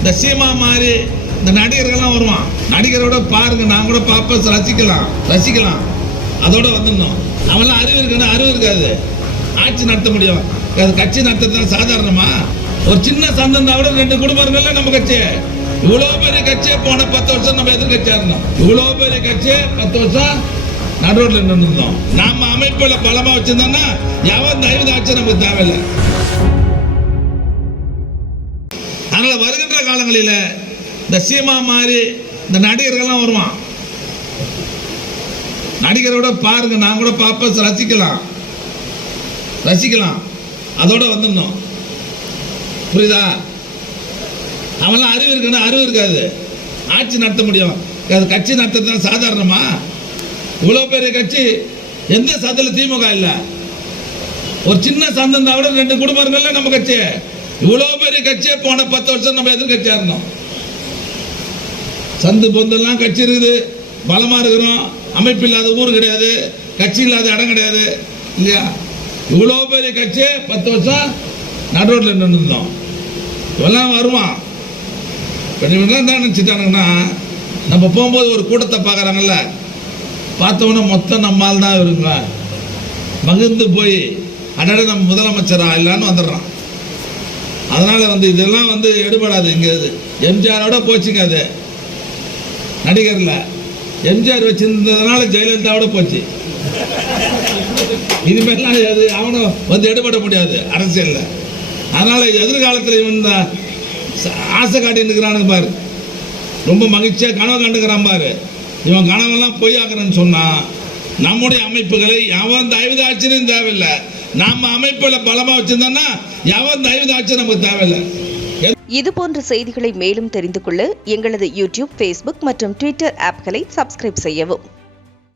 இந்த சீமா மாதிரி இந்த நடிகர்கள்லாம் வருவான். நடிகரோட பாருங்க, நான் கூட பார்ப்பேன், ரசிக்கலாம். அதோட வந்துடணும். அவன்லாம் அறிவு இருக்குன்னா அறிவு இருக்காது, ஆட்சி நடத்த முடியும். அது கட்சி நடத்துறது சாதாரணமா? ஒரு சின்ன சந்தம் விட 2 குடும்பங்கள்ல நம்ம கட்சி. இவ்வளோ பெரிய கட்சியே போன 10 வருஷம் நம்ம எதிர்கட்சியா இருந்தோம். இவ்வளோ பெரிய கட்சியே 10 வருஷம் நடுரோட்ல நின்றுருந்தோம். நாம அமைப்புல பலமா வச்சிருந்தோம்னா எவன் தயவு ஆட்சி நமக்கு தேவையில்லை. அதனால வருகின்ற காலங்களில் இந்த சீமா மாதிரி இந்த நடிகர்கள்லாம் வருவான். நடிகரோட பாருங்க, நான் கூட பார்ப்பேன், ரசிக்கலாம். அதோட வந்துடணும். புரியுதா? அவன்லாம் அறிவு இருக்குன்னா அறிவு இருக்காது, ஆட்சி நடத்த முடியும். அது கட்சி நடத்துறது சாதாரணமா? இவ்வளோ பெரிய கட்சி, எந்த சதத்தில் திமுக இல்லை. ஒரு சின்ன சந்தம் விட 2 குடும்பங்கள்ல நம்ம கட்சி. இவ்வளோ பெரிய கட்சியே போன 10 வருஷம் நம்ம எதிர்கட்சியா இருந்தோம். சந்து பொந்தெல்லாம் கட்சி இருக்குது, பலமா இருக்கிறோம். அமைப்பு இல்லாத ஊர் கிடையாது, கட்சி இல்லாத இடம் கிடையாது, இல்லையா? இவ்வளோ பெரிய கட்சி 10 வருஷம் நடுரோட்ல நின்றுருந்தோம். இவெல்லாம் வருவான். என்ன நினச்சிட்டானுங்கன்னா, நம்ம போகும்போது ஒரு கூட்டத்தை பார்க்குறாங்கல்ல, பார்த்தவொன்னே மொத்தம் நம்மால் தான் இருக்குங்களா, மகிழ்ந்து போய் அடட நம்ம முதலமைச்சரா இல்லான்னு வந்துடுறான். அதனால் இதெல்லாம் எடுபடாது. இங்கே எம்ஜிஆரோட போச்சுங்க. அது நடிகரில் எம்ஜிஆர் வச்சிருந்ததுனால ஜெயலலிதாவோட போச்சு. இனிமேலாம் அது அவனும் எடுபட முடியாது அரசியலில். அதனால் எதிர்காலத்தில் இவன் ஆசை காட்டின்னுக்கிறானுங்க பாரு, ரொம்ப மகிழ்ச்சியாக கனவு கண்டுக்கிறான் பாரு. இவன் கனவெல்லாம் பொய்யாக்குறேன்னு சொன்னான். நம்முடைய அமைப்புகளை எவன் தயவு ஆட்சியும் தேவையில்லை. நம்ம அமைப்புல பலமா வச்சிருந்தோம்னா எவன் தயவு ஆட்சி நமக்கு தேவையில்லை. இது போன்ற செய்திகளை மேலும் தெரிந்து கொள்ள எங்களது யூடியூப், ஃபேஸ்புக் மற்றும் ட்விட்டர் ஆப்களை சப்ஸ்கிரைப் செய்யவும்.